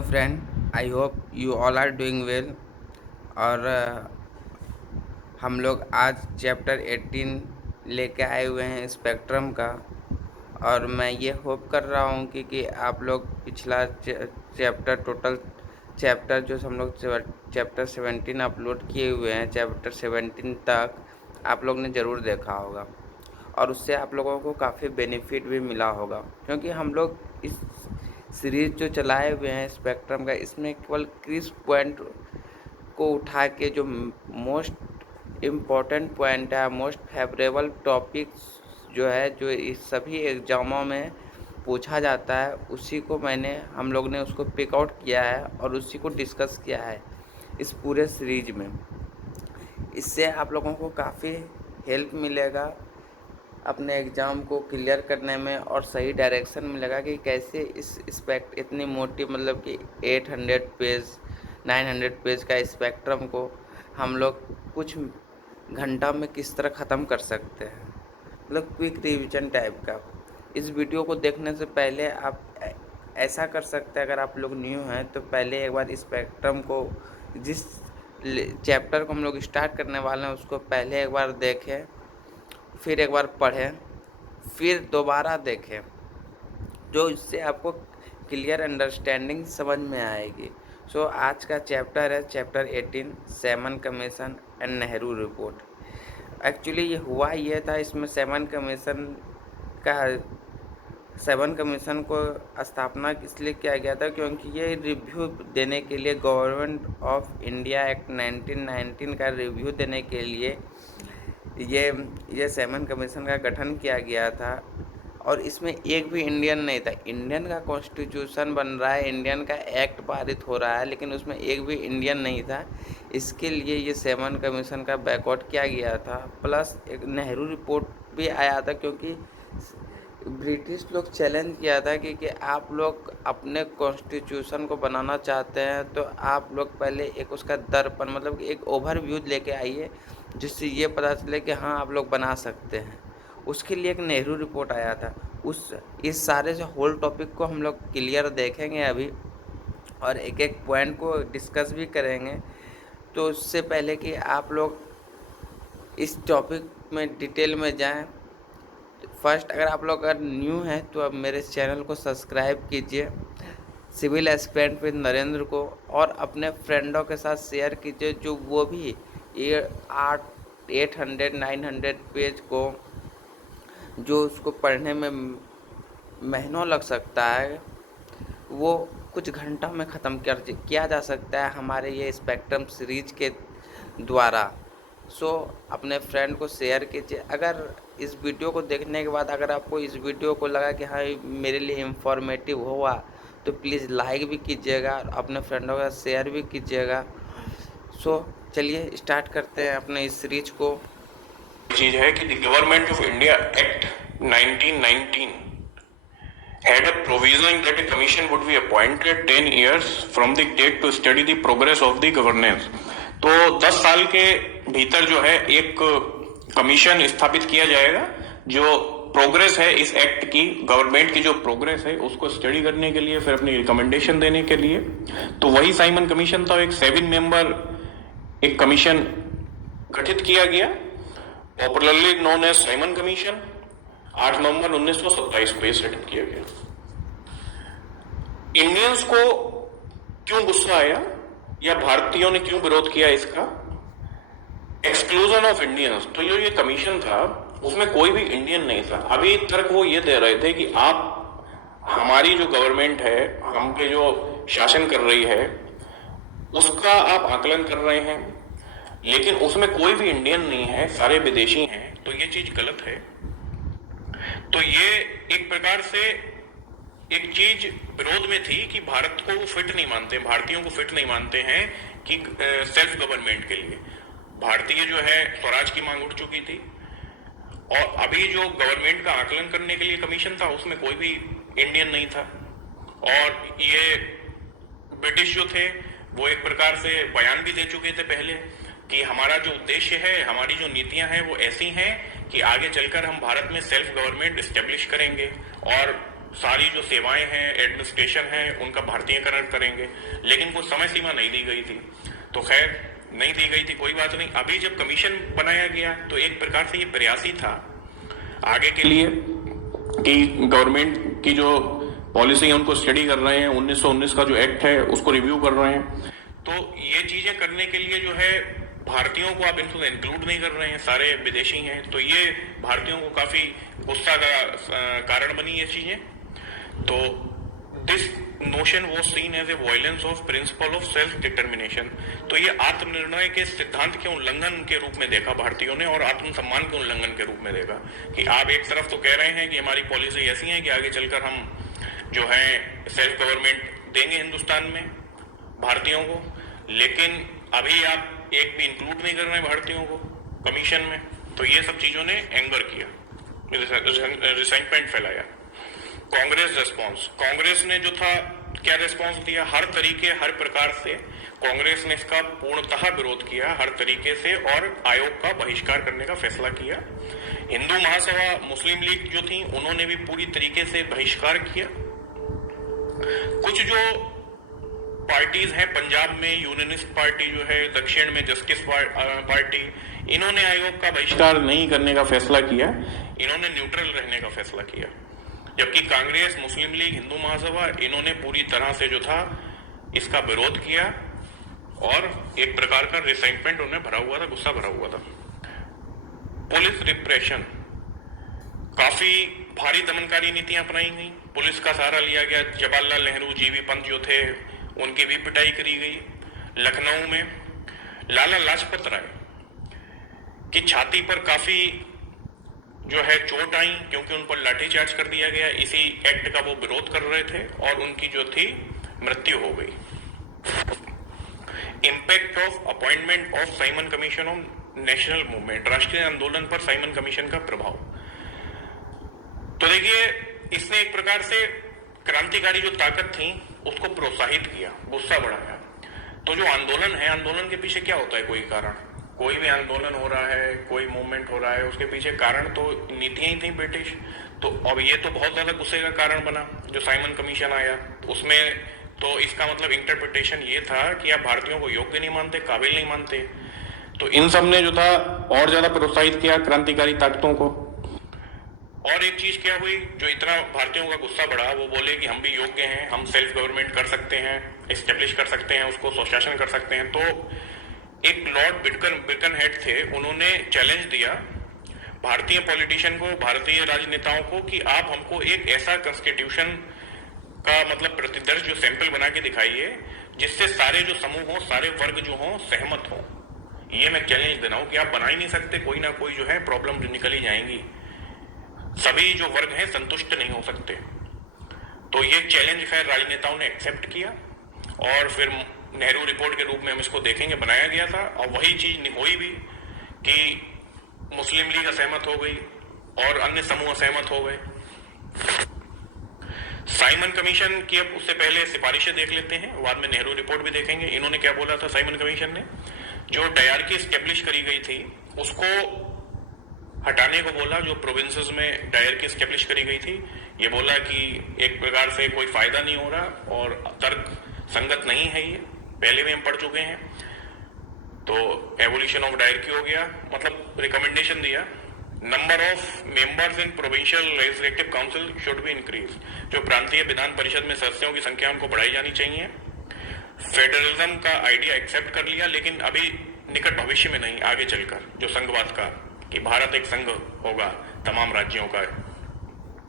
Friend, I hope you all are doing well. और हम लोग आज चैप्टर 18 लेके आए हुए हैं स्पेक्ट्रम का। और मैं ये होप कर रहा हूँ कि आप लोग पिछला चैप्टर टोटल चैप्टर जो हम लोग चैप्टर 17 अपलोड किए हुए हैं, चैप्टर 17 तक आप लोग ने ज़रूर देखा होगा और उससे आप लोगों को काफ़ी बेनिफिट भी मिला होगा, क्योंकि हम लोग इस सीरीज़ जो चलाए हुए हैं स्पेक्ट्रम का, इसमें केवल क्रिस पॉइंट को उठा के जो मोस्ट इम्पॉर्टेंट पॉइंट है, मोस्ट फेवरेबल टॉपिक्स जो है, जो इस सभी एग्ज़ामों में पूछा जाता है, उसी को हम लोग ने उसको पिक आउट किया है और उसी को डिस्कस किया है इस पूरे सीरीज में। इससे आप लोगों को काफ़ी हेल्प मिलेगा अपने एग्ज़ाम को क्लियर करने में और सही डायरेक्शन मिलेगा कि कैसे इस स्पेक्ट इतनी मोटी, मतलब कि 800 पेज 900 पेज का स्पेक्ट्रम को हम लोग कुछ घंटा में किस तरह ख़त्म कर सकते हैं, मतलब क्विक रिवीजन टाइप का। इस वीडियो को देखने से पहले आप ऐसा कर सकते हैं, अगर आप लोग न्यू हैं तो पहले एक बार स्पेक्ट्रम को, जिस चैप्टर को हम लोग स्टार्ट करने वाले हैं उसको पहले एक बार देखें, फिर एक बार पढ़ें, फिर दोबारा देखें, जो इससे आपको क्लियर अंडरस्टैंडिंग समझ में आएगी। सो आज का चैप्टर है chapter 18, Simon commission and Nehru report. Actually ये हुआ ये था, इसमें सेवन कमीशन को स्थापना इसलिए किया गया था क्योंकि ये रिव्यू देने के लिए, गवर्नमेंट ऑफ इंडिया एक्ट 1919 का रिव्यू देने के लिए ये सेवन कमीशन का गठन किया गया था। और इसमें एक भी इंडियन नहीं था। इंडियन का कॉन्स्टिट्यूशन बन रहा है, इंडियन का एक्ट पारित हो रहा है, लेकिन उसमें एक भी इंडियन नहीं था। इसके लिए ये सेवन कमीशन का बैकआउट किया गया था। प्लस एक नेहरू रिपोर्ट भी आया था, क्योंकि ब्रिटिश लोग चैलेंज किया था कि आप लोग अपने कॉन्स्टिट्यूशन को बनाना चाहते हैं तो आप लोग पहले एक उसका दर्पण, मतलब कि एक ओवरव्यू लेके आइए, जिससे ये पता चले कि हाँ आप लोग बना सकते हैं। उसके लिए एक नेहरू रिपोर्ट आया था। इस सारे जो होल टॉपिक को हम लोग क्लियर देखेंगे अभी, और एक एक पॉइंट को डिस्कस भी करेंगे। तो उससे पहले कि आप लोग इस टॉपिक में डिटेल में जाएं, फर्स्ट अगर आप लोग अगर न्यू हैं तो अब मेरे चैनल को सब्सक्राइब कीजिए, सिविल एस्पिरेंट विद नरेंद्र को, और अपने फ्रेंडों के साथ शेयर कीजिए जो वो भी ये 800-900 पेज को, जो उसको पढ़ने में महीनों लग सकता है, वो कुछ घंटा में ख़त्म किया जा सकता है हमारे ये स्पेक्ट्रम सीरीज के द्वारा। सो अपने फ्रेंड को शेयर कीजिए। अगर इस वीडियो को देखने के बाद अगर आपको इस वीडियो को लगा कि हाँ मेरे लिए इंफॉर्मेटिव हुआ, तो प्लीज़ लाइक भी कीजिएगा और अपने फ्रेंडों के साथ शेयर भी कीजिएगा। सो चलिए स्टार्ट करते हैं अपने इस सीरीज को। चीज है कि the government of India act 1919 had a provision that a commission would be appointed 10 years from the date to study the progress of the governance। तो 10 साल के भीतर जो है एक कमीशन स्थापित किया जाएगा जो प्रोग्रेस है इस एक्ट की, गवर्नमेंट की जो प्रोग्रेस है उसको स्टडी करने के लिए, फिर अपनी रिकमेंडेशन देने के लिए। तो वही साइमन कमीशन था। एक 7 मेंबर एक कमीशन गठित किया गया, popularly known as Simon Commission. 8 नवंबर 1927 को सेटअप किया गया। इंडियंस को क्यों गुस्सा आया या भारतीयों ने क्यों विरोध किया इसका? Exclusion of Indians. तो ये कमीशन था, उसमें कोई भी इंडियन नहीं था। अभी तर्क वो ये दे रहे थे कि आप हमारी जो गवर्नमेंट है, हम पे जो शासन कर रही है, उसका आप आकलन कर रहे हैं, लेकिन उसमें कोई भी इंडियन नहीं है, सारे विदेशी हैं, तो ये चीज गलत है। तो ये एक प्रकार से एक चीज विरोध में थी कि भारत को फिट नहीं मानते, भारतीयों को फिट नहीं मानते हैं कि सेल्फ गवर्नमेंट के लिए। भारतीय जो है स्वराज की मांग उठ चुकी थी, और अभी जो गवर्नमेंट का आकलन करने के लिए कमीशन था उसमें कोई भी इंडियन नहीं था। और ये ब्रिटिश जो थे वो एक प्रकार से बयान भी दे चुके थे पहले कि हमारा जो उद्देश्य है, हमारी जो नीतियां हैं वो ऐसी हैं कि आगे चलकर हम भारत में सेल्फ गवर्नमेंट एस्टेब्लिश करेंगे। और सारी जो सेवाएं हैं, एडमिनिस्ट्रेशन है, उनका भारतीयकरण करेंगे, लेकिन कोई समय सीमा नहीं दी गई थी। तो खैर नहीं दी गई थी, कोई बात नहीं। अभी जब कमीशन बनाया गया तो एक प्रकार से ये प्रयास ही था आगे के लिए कि गवर्नमेंट की जो पॉलिसी है उनको स्टडी कर रहे हैं, 1919 का जो एक्ट है उसको रिव्यू कर रहे हैं। तो ये चीजें करने के लिए जो है भारतीयों को आप इनको इंक्लूड नहीं कर रहे हैं, सारे विदेशी हैं, तो ये भारतीयों को काफी गुस्सा का कारण बनी ये चीजें। तो this notion was seen as a violence of principle of self determination. तो ये आत्मनिर्णय के सिद्धांत के उल्लंघन के रूप में देखा भारतीयों ने, और आत्मसम्मान के उल्लंघन के रूप में देखा कि आप एक तरफ तो कह रहे हैं कि हमारी पॉलिसी ऐसी है कि आगे चलकर हम जो है सेल्फ गवर्नमेंट देंगे हिंदुस्तान में भारतीयों को, लेकिन अभी आप एक भी इंक्लूड नहीं कर रहे हैं भारतीयों को कमीशन में। तो ये सब चीजों ने एंगर किया, रिसेंटमेंट फैलाया। कांग्रेस रेस्पॉन्स, कांग्रेस ने जो था क्या रेस्पॉन्स दिया, हर तरीके हर प्रकार से कांग्रेस ने इसका पूर्णतः विरोध किया हर तरीके से, और आयोग का बहिष्कार करने का फैसला किया। हिंदू महासभा, मुस्लिम लीग जो थी उन्होंने भी पूरी तरीके से बहिष्कार किया। कुछ जो पार्टीज हैं पंजाब में, यूनियनिस्ट पार्टी जो है, दक्षिण में जस्टिस पार्टी, इन्होंने आयोग का बहिष्कार नहीं करने का फैसला किया, इन्होंने न्यूट्रल रहने का फैसला किया। जबकि कांग्रेस, मुस्लिम लीग, हिंदू महासभा, इन्होंने पूरी तरह से जो था इसका विरोध किया, और एक प्रकार का रिसेंटमेंट उन्हें भरा हुआ था, गुस्सा भरा हुआ था। पुलिस रिप्रेशन, काफी भारी दमनकारी नीतियां अपनाई गई, पुलिस का सहारा लिया गया। जवाहरलाल नेहरू, जीबी पंत जो थे उनकी भी पिटाई करी गई। लखनऊ में लाला लाजपत राय की छाती पर काफी जो है चोट आई, क्योंकि उन पर लाठीचार्ज कर दिया गया, इसी एक्ट का वो विरोध कर रहे थे, और उनकी जो थी मृत्यु हो गई। Impact of appointment of Simon commission on national movement, राष्ट्रीय आंदोलन पर साइमन कमीशन का प्रभाव। तो देखिए, इसने एक प्रकार से क्रांतिकारी जो ताकत थी उसको प्रोत्साहित किया, गुस्सा बढ़ाया। तो जो आंदोलन है, आंदोलन के पीछे क्या होता है, कोई कारण, कोई भी आंदोलन हो रहा है, कोई मूवमेंट हो रहा है, उसके पीछे कारण तो नीतियां ही थी ब्रिटिश। तो अब ये तो बहुत ज्यादा गुस्से का कारण बना जो साइमन कमीशन आया, उसमें तो इसका मतलब इंटरप्रिटेशन ये था कि आप भारतीयों को योग्य नहीं मानते, काबिल नहीं मानते। तो इन सब ने जो था और ज्यादा प्रोत्साहित किया क्रांतिकारी ताकतों को। और एक चीज क्या हुई, जो इतना भारतीयों का गुस्सा बढ़ा, वो बोले कि हम भी योग्य हैं, हम सेल्फ गवर्नमेंट कर सकते हैं, एस्टेब्लिश कर सकते हैं, उसको स्वशासन कर सकते हैं। तो एक लॉर्ड बिरकनहेड थे, उन्होंने चैलेंज दिया भारतीय पॉलिटिशियन को, भारतीय राजनेताओं को, कि आप हमको एक ऐसा कॉन्स्टिट्यूशन का मतलब प्रतिदर्श जो सैंपल बना के दिखाइए जिससे सारे जो समूह हो, सारे वर्ग जो हो सहमत हो। ये मैं चैलेंज दे रहा हूं कि आप बना ही नहीं सकते, कोई ना कोई जो है प्रॉब्लम जो निकल ही जाएंगी, सभी जो वर्ग हैं संतुष्ट नहीं हो सकते। तो ये चैलेंज खैर राजनेताओं ने एक्सेप्ट किया, और फिर नेहरू रिपोर्ट के रूप में हम इसको देखेंगे बनाया गया था। और वही चीज हुई भी कि मुस्लिम लीग असहमत हो गई और अन्य समूह असहमत हो गए। साइमन कमीशन की अब उससे पहले सिफारिशें देख लेते हैं, बाद में नेहरू रिपोर्ट भी देखेंगे। इन्होंने क्या बोला था साइमन कमीशन ने, जो डायरकी स्टेब्लिश करी गई थी उसको हटाने को बोला, जो प्रोविंसेस में डायरकी स्टेब्लिश करी गई थी। ये बोला कि एक प्रकार से कोई फायदा नहीं हो रहा और तर्क संगत नहीं है, ये पहले भी हम पढ़ चुके हैं। तो एवोल्यूशन ऑफ डायरकी हो गया, मतलब रिकमेंडेशन दिया, number of members in provincial legislative council should be increase, जो प्रांतीय विधान परिषद में सदस्यों की संख्या उनको बढ़ाई जानी चाहिए। फेडरलिज्म का आइडिया एक्सेप्ट कर लिया, लेकिन अभी निकट भविष्य में नहीं, आगे चलकर जो संघवाद का, कि भारत एक संघ होगा तमाम राज्यों का,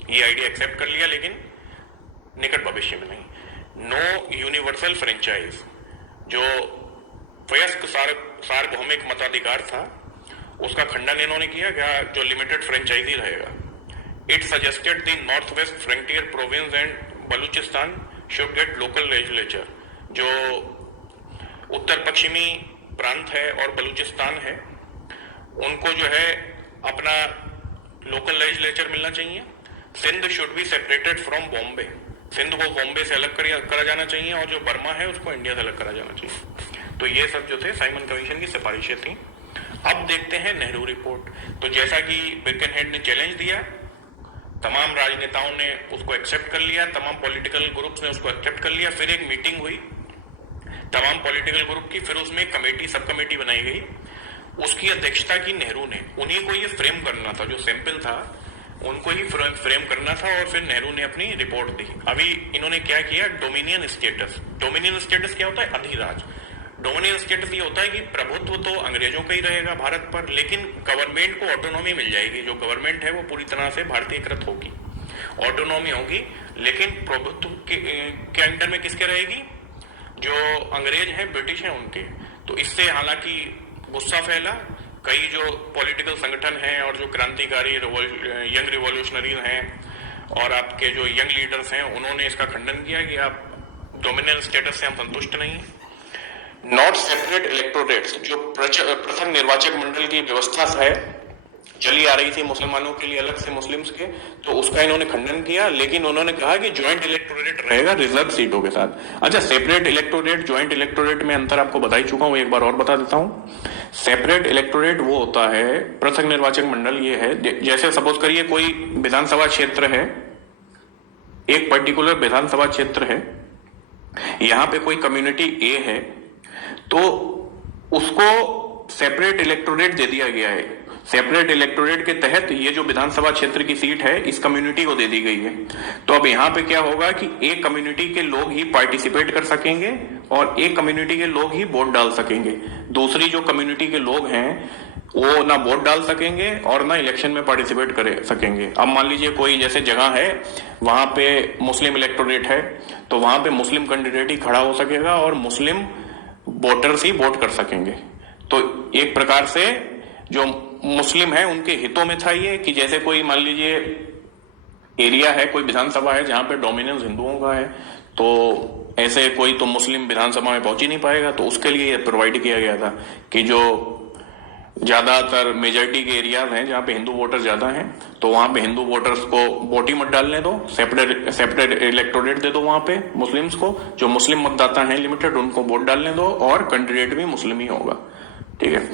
ये आइडिया एक्सेप्ट कर लिया, लेकिन निकट भविष्य में नहीं। नो यूनिवर्सल फ्रेंचाइज, जो वयस्क सार्वभौमिक मताधिकार था उसका खंडन इन्होंने किया, क्या जो लिमिटेड फ्रेंचाइजी रहेगा। It suggested the north west frontier province and Balochistan should get local legislature, जो उत्तर पश्चिमी प्रांत है और बलूचिस्तान है उनको जो है अपना लोकल लेजिस्लेचर मिलना चाहिए। Sindh should be separated from Bombay, Sindh को बॉम्बे से अलग करा जाना चाहिए, और जो बर्मा है उसको इंडिया से अलग करा जाना चाहिए। तो ये सब जो थे साइमन कमीशन की सिफारिशें थी। अब देखते हैं नेहरू रिपोर्ट। तो जैसा कि बिरकनहेड ने चैलेंज दिया, तमाम राजनेताओं ने उसको एक्सेप्ट कर लिया, तमाम पॉलिटिकल ग्रुप्स ने उसको एक्सेप्ट कर लिया। फिर एक मीटिंग हुई तमाम पॉलिटिकल ग्रुप की, फिर उसमें एक कमेटी, सब कमेटी बनाई गई, उसकी अध्यक्षता की नेहरू ने। उन्हीं को ये फ्रेम करना था, जो सैंपल था उनको ही फ्रेम करना था, और फिर नेहरू ने अपनी रिपोर्ट दी। अभी इन्होंने क्या किया, डोमिनियन स्टेटस। डोमिनियन स्टेटस क्या होता है? अधिराज। डोमिनियन स्टेटस ये होता है कि प्रभुत्व तो अंग्रेजों का ही रहेगा भारत पर, लेकिन गवर्नमेंट को ऑटोनॉमी मिल जाएगी। जो गवर्नमेंट है वो पूरी तरह से भारतीयकृत होगी, ऑटोनॉमी होगी, लेकिन प्रभुत्व के अंडर में किसके रहेगी? जो अंग्रेज हैं, ब्रिटिश हैं, उनके। तो इससे हालांकि गुस्सा फैला, कई जो पॉलिटिकल संगठन हैं और जो क्रांतिकारी यंग रिवॉल्यूशनरीज हैं और आपके जो यंग लीडर्स हैं, उन्होंने इसका खंडन किया कि आप डोमिनियन स्टेटस से हम संतुष्ट नहीं। नॉट सेपरेट इलेक्टोरेट्स, जो पृथक निर्वाचक मंडल की व्यवस्था है, चली आ रही थी मुसलमानों के लिए अलग से मुस्लिम्स के, तो उसका इन्होंने खंडन किया, लेकिन उन्होंने कहा कि ज्वाइंट इलेक्टोरेट रहेगा रिजर्व सीटों के साथ। अच्छा, सेपरेट इलेक्टोरेट ज्वाइंट इलेक्टोरेट में अंतर आपको बता ही चुका हूं, एक बार और बता देता हूं। सेपरेट इलेक्टोरेट वो होता है, पृथक निर्वाचक मंडल ये है, जैसे सपोज करिए कोई विधानसभा क्षेत्र है, एक पर्टिकुलर विधानसभा क्षेत्र है, यहां पे कोई कम्युनिटी ए है, तो उसको सेपरेट इलेक्टोरेट दे दिया गया है। सेपरेट इलेक्टोरेट के तहत ये जो विधानसभा क्षेत्र की सीट है, इस कम्युनिटी को दे दी गई है। तो अब यहाँ पे क्या होगा कि एक कम्युनिटी के लोग ही पार्टिसिपेट कर सकेंगे और एक कम्युनिटी के लोग ही वोट डाल सकेंगे। दूसरी जो कम्युनिटी के लोग हैं वो ना वोट डाल सकेंगे और ना इलेक्शन में पार्टिसिपेट कर सकेंगे। अब मान लीजिए कोई जैसे जगह है, वहां पे मुस्लिम इलेक्टोरेट है, तो वहां पे मुस्लिम कैंडिडेट ही खड़ा हो सकेगा और मुस्लिम वोटर्स ही वोट कर सकेंगे। तो एक प्रकार से जो मुस्लिम है उनके हितों में था ये, कि जैसे कोई मान लीजिए एरिया है, कोई विधानसभा है जहां पे डोमिनेंस हिंदुओं का है, तो ऐसे कोई तो मुस्लिम विधानसभा में पहुंच ही नहीं पाएगा, तो उसके लिए प्रोवाइड किया गया था कि जो ज्यादातर मेजॉरिटी के एरियाज हैं जहां पे हिंदू वोटर ज्यादा हैं, तो वहां पे हिंदू वोटर्स को वोट ही मत डालने दो, सेपरेट इलेक्टोरेट दे दो वहां पे मुस्लिम्स को, जो मुस्लिम मतदाता हैं लिमिटेड उनको वोट डालने दो, और कैंडिडेट भी मुस्लिम ही होगा। ठीक है।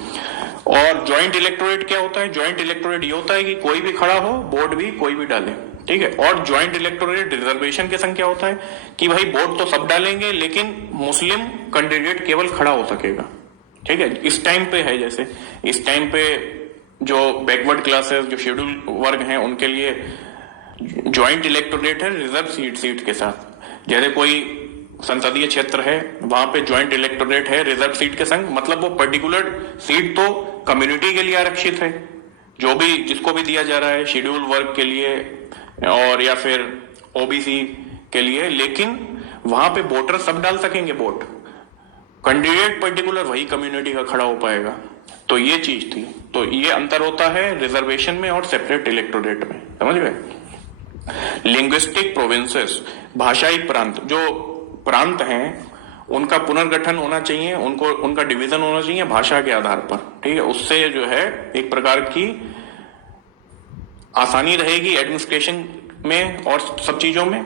और ज्वाइंट इलेक्टोरेट क्या होता है? ज्वाइंट इलेक्टोरेट ये होता है कि कोई भी खड़ा हो, वोट भी कोई भी डाले। ठीक है। और ज्वाइंट इलेक्टोरेट रिजर्वेशन के संग क्या होता है कि भाई वोट तो सब डालेंगे, लेकिन मुस्लिम कैंडिडेट केवल खड़ा हो सकेगा। ठीक है। इस टाइम पे है, जैसे इस टाइम पे जो बैकवर्ड क्लासेस, जो शेड्यूल वर्ग हैं, उनके लिए ज्वाइंट इलेक्टोरेट है रिजर्व सीट के साथ। जैसे कोई संसदीय क्षेत्र है, वहां पे ज्वाइंट इलेक्टोरेट है रिजर्व सीट के संग, मतलब वो पर्टिकुलर सीट तो कम्युनिटी के लिए आरक्षित है, जो भी जिसको भी दिया जा रहा है, शेड्यूल वर्ग के लिए और या फिर ओबीसी के लिए, लेकिन वहां पे वोटर सब डाल सकेंगे वोट, कैंडिडेट पर्टिकुलर वही कम्युनिटी का खड़ा हो पाएगा। तो ये चीज थी। तो ये अंतर होता है रिजर्वेशन में और सेपरेट इलेक्टोरेट में, समझ गए। लिंग्विस्टिक प्रोविंसेस, भाषाई प्रांत, जो प्रांत हैं उनका पुनर्गठन होना चाहिए, उनको उनका डिवीजन होना चाहिए भाषा के आधार पर। ठीक है। उससे जो है एक प्रकार की आसानी रहेगी एडमिनिस्ट्रेशन में और सब चीजों में।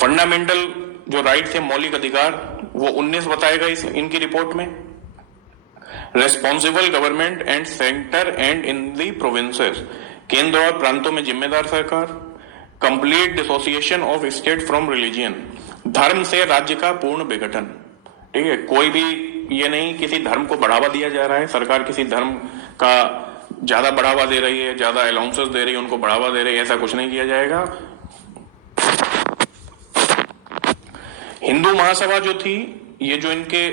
फंडामेंटल जो राइट्स है, मौलिक अधिकार, वो 19 बताएगा इनकी रिपोर्ट में। Responsible government and centre and in the provinces, केंद्र और प्रांतों में जिम्मेदार सरकार। Complete dissociation of state from religion, धर्म से राज्य का पूर्ण विघटन। ठीक है। कोई भी ये नहीं किसी धर्म को बढ़ावा दिया जा रहा है, सरकार किसी धर्म का ज्यादा बढ़ावा दे रही है, ज्यादा अलाउंसेस दे रही है, उनको बढ़ावा दे रही है, ऐसा कुछ नहीं किया जाएगा। हिंदू महासभा जो थी, ये जो इनके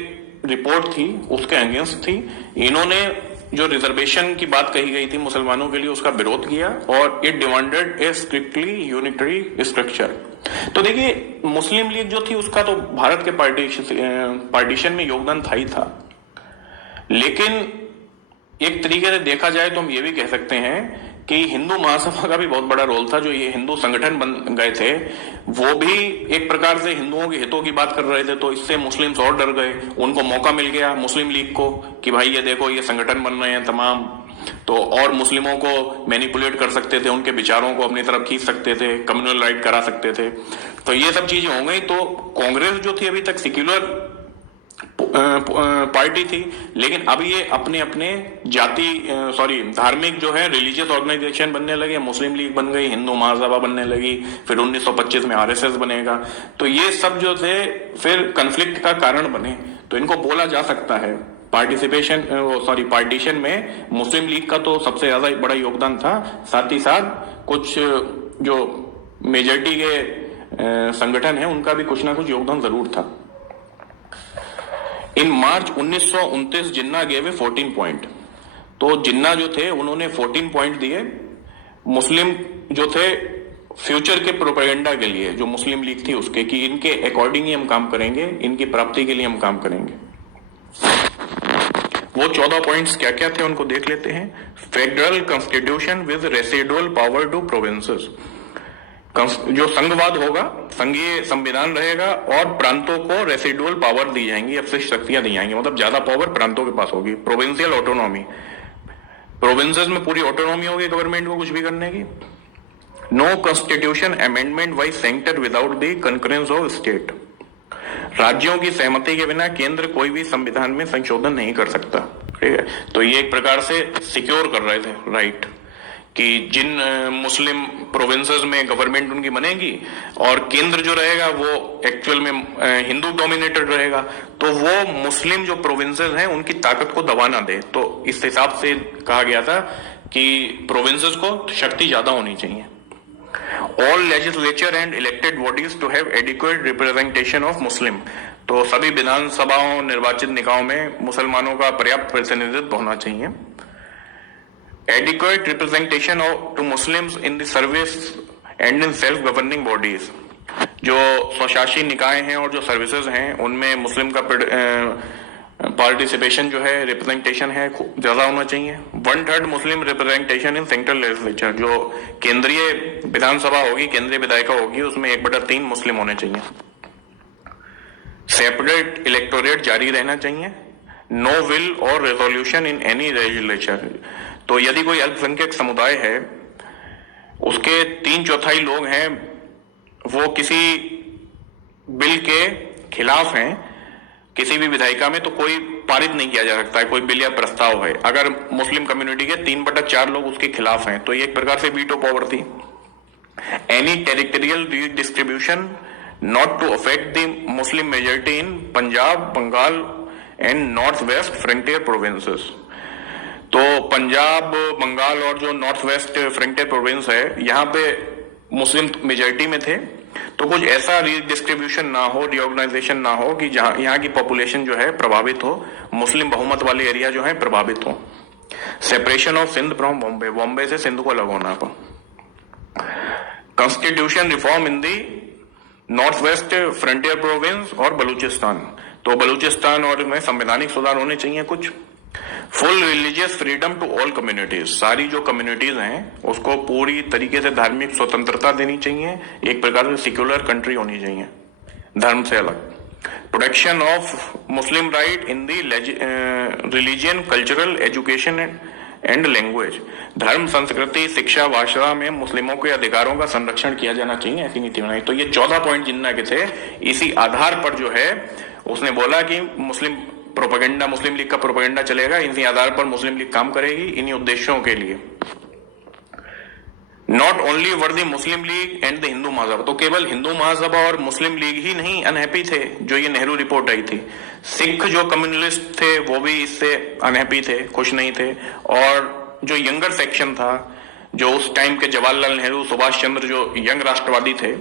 रिपोर्ट थी उसके अगेंस्ट थी। इन्होंने जो रिजर्वेशन की बात कही गई थी मुसलमानों के लिए, उसका विरोध किया और it demanded A strictly unitary structure. तो देखिए, मुस्लिम लीग जो थी उसका तो भारत के पार्टीशन में योगदान था ही था, लेकिन एक तरीके से देखा जाए तो हम ये भी कह सकते हैं कि हिंदू महासभा का भी बहुत बड़ा रोल था। जो ये हिंदू संगठन बन गए थे, वो भी एक प्रकार से हिंदुओं के हितों की बात कर रहे थे, तो इससे मुस्लिम्स और डर गए। उनको मौका मिल गया मुस्लिम लीग को कि भाई ये देखो ये संगठन बन रहे हैं तमाम, तो और मुस्लिमों को मैनिपुलेट कर सकते थे, उनके विचारों को अपनी तरफ खींच सकते थे, कम्युनल राइट करा सकते थे। तो ये सब चीजें हो गई। तो कांग्रेस जो थी अभी तक सेक्युलर पार्टी थी, लेकिन अब ये अपने अपने धार्मिक जो है रिलीजियस ऑर्गेनाइजेशन बनने लगे। मुस्लिम लीग बन गई, हिंदू महासभा बनने लगी, फिर 1925 में आरएसएस बनेगा। तो ये सब जो थे फिर कन्फ्लिक्ट का कारण बने। तो इनको बोला जा सकता है पार्टीशन में मुस्लिम लीग का तो सबसे ज्यादा बड़ा योगदान था, साथ ही साथ कुछ जो मेजॉरिटी के संगठन है उनका भी कुछ ना कुछ योगदान जरूर था। इन मार्च 1929 जिन्ना गेव 14 पॉइंट। तो जिन्ना जो थे उन्होंने 14 पॉइंट दिए मुस्लिम जो थे फ्यूचर के प्रोपेगेंडा के लिए, जो मुस्लिम लीग थी उसके, कि इनके अकॉर्डिंग ही हम काम करेंगे, इनकी प्राप्ति के लिए हम काम करेंगे। वो 14 पॉइंट्स क्या क्या थे उनको देख लेते हैं। Federal constitution with residual power to provinces, जो संघवाद होगा, संघीय संविधान रहेगा और प्रांतों को रेसिडुअल पावर दी जाएंगी, अवशिष्ट शक्तियां दी जाएंगी, मतलब ज्यादा पावर प्रांतों के पास होगी। प्रोविंशियल ऑटोनॉमी, प्रोविंसेस में पूरी ऑटोनॉमी होगी गवर्नमेंट को कुछ भी करने की। No constitution amendment by centre without the concurrence of state, राज्यों की सहमति के बिना केंद्र कोई भी संविधान में संशोधन नहीं कर सकता। ठीक है, तो ये एक प्रकार से सिक्योर कर रहे थे राइट, कि जिन मुस्लिम प्रोविंसेस में गवर्नमेंट उनकी बनेगी और केंद्र जो रहेगा वो एक्चुअल में हिंदू डोमिनेटेड रहेगा, तो वो मुस्लिम जो प्रोविंसेस हैं उनकी ताकत को दबा ना दे। तो इस हिसाब से कहा गया था कि प्रोविंसेस को शक्ति ज्यादा होनी चाहिए। All legislature and elected bodies to have adequate representation of Muslim, तो सभी विधानसभाओं निर्वाचित निकायों में मुसलमानों का पर्याप्त प्रतिनिधित्व होना चाहिए। Adequate representation to Muslims in the service and in self governing bodies, जो स्वशासी निकाय हैं और जो सर्विसेज हैं उनमें मुस्लिम का पार्टिसिपेशन जो है, रिप्रेजेंटेशन है, ज्यादा होना चाहिए। 1/3 मुस्लिम रिप्रेजेंटेशन इन सेंट्रल लेजिस्लेचर, जो केंद्रीय विधानसभा होगी, केंद्रीय विधायिका होगी, उसमें 1/3 मुस्लिम होने चाहिए। सेपरेट इलेक्टोरेट जारी रहना चाहिए। नो विल और रेजोल्यूशन इन एनी लेजिस्लेचर, तो यदि कोई अल्पसंख्यक समुदाय है, उसके 3/4 लोग हैं, वो किसी बिल के खिलाफ हैं किसी भी विधायिका में, तो कोई पारित नहीं किया जा सकता है कोई बिल या प्रस्ताव है अगर मुस्लिम कम्युनिटी के 3/4 लोग उसके खिलाफ हैं, तो ये एक प्रकार से वीटो पावर थी। Any territorial distribution not to affect the Muslim majority in Punjab, Bengal and north west frontier provinces, तो पंजाब, बंगाल और जो नॉर्थ वेस्ट फ्रंटियर प्रोविंस है, यहाँ पे मुस्लिम मेजोरिटी में थे, तो कुछ ऐसा डिस्ट्रीब्यूशन ना हो, रिऑर्गेनाइजेशन ना हो कि जहां यहाँ की पॉपुलेशन जो है प्रभावित हो, मुस्लिम बहुमत वाले एरिया जो है प्रभावित हो। Separation of Sindh from Bombay, Bombay से सिंध को अलग होना को। Constitution reform in the north west frontier province और बलूचिस्तान, तो बलूचिस्तान और में संवैधानिक सुधार होने चाहिए कुछ। Full religious freedom to all communities, सारी जो कम्युनिटीज हैं उसको पूरी तरीके से धार्मिक स्वतंत्रता देनी चाहिए, एक प्रकार से सेक्युलर कंट्री होनी चाहिए धर्म से अलग। Protection of Muslim right in the religion, cultural, education and language, धर्म, संस्कृति, शिक्षा, भाषा में मुस्लिमों के अधिकारों का संरक्षण किया जाना चाहिए, ऐसी नीति बनाई। तो ये 14 पॉइंट जिन्ना के थे। इसी आधार पर जो है उसने बोला कि मुस्लिम प्रोपेगेंडा, मुस्लिम लीग का प्रोपेगेंडा चलेगा, इसी आधार पर मुस्लिम लीग काम करेगी इन्हीं उद्देश्यों के लिए। Not only were the Muslim League and the Hindu Mahasabha, तो केवल हिंदू महासभा और मुस्लिम लीग ही नहीं अनहैप्पी थे जो ये नेहरू रिपोर्ट आई थी, सिख जो कम्युनिस्ट थे वो भी इससे अनहैप्पी थे, खुश नहीं थे, और जो यंगर सेक्शन था, जो उस टाइम के जवाहरलाल नेहरू, सुभाष चंद्र जो यंग राष्ट्रवादी थे,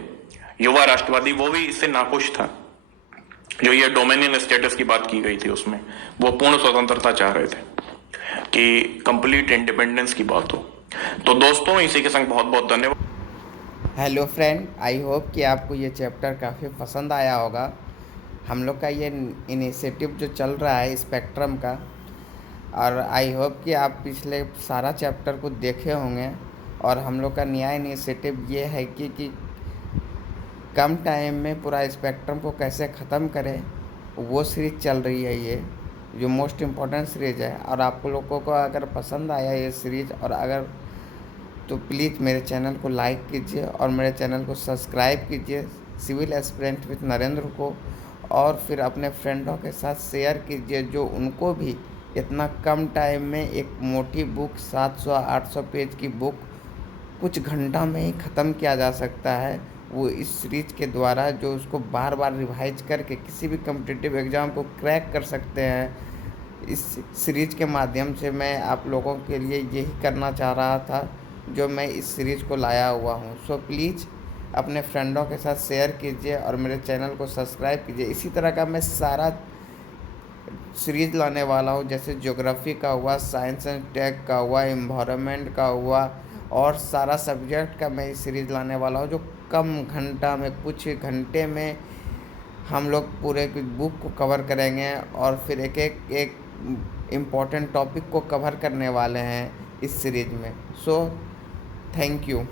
युवा राष्ट्रवादी, वो भी इससे नाखुश था। जो ये डोमिनियन स्टेटस की बात की गई थी उसमें वो पूर्ण स्वतंत्रता चाह रहे थे कि कंप्लीट इंडिपेंडेंस की बात हो। तो दोस्तों इसी के संग बहुत बहुत धन्यवाद। हेलो फ्रेंड, आई होप कि आपको ये चैप्टर काफ़ी पसंद आया होगा। हम लोग का ये इनिशिएटिव जो चल रहा है स्पेक्ट्रम का, और आई होप कि आप पिछले सारा चैप्टर को देखे होंगे। और हम लोग का नया इनिशिएटिव ये है कि कम टाइम में पूरा स्पेक्ट्रम को कैसे ख़त्म करें, वो सीरीज चल रही है, ये जो मोस्ट इम्पॉर्टेंट सीरीज है। और आप लोगों को अगर पसंद आया ये सीरीज और अगर, तो प्लीज़ मेरे चैनल को लाइक कीजिए और मेरे चैनल को सब्सक्राइब कीजिए, सिविल एस्पिरेंट विद नरेंद्र को। और फिर अपने फ्रेंडों के साथ शेयर कीजिए, जो उनको भी इतना कम टाइम में एक मोटी बुक 700-800 पेज की बुक कुछ घंटा में ही ख़त्म किया जा सकता है, वो इस सीरीज़ के द्वारा, जो उसको बार बार रिवाइज करके किसी भी कॉम्पिटिटिव एग्ज़ाम को क्रैक कर सकते हैं। इस सीरीज़ के माध्यम से मैं आप लोगों के लिए यही करना चाह रहा था, जो मैं इस सीरीज़ को लाया हुआ हूँ। सो प्लीज़ अपने फ्रेंडों के साथ शेयर कीजिए और मेरे चैनल को सब्सक्राइब कीजिए। इसी तरह का मैं सारा सीरीज़ लाने वाला हूँ, जैसे ज्योग्राफी का हुआ, साइंस एंड टेक का हुआ, एनवायरनमेंट का हुआ, और सारा सब्जेक्ट का मैं सीरीज़ लाने वाला हूँ, जो कम घंटा में, कुछ घंटे में हम लोग पूरे बुक को कवर करेंगे और फिर एक इम्पॉर्टेंट टॉपिक को कवर करने वाले हैं इस सीरीज़ में। So thank you.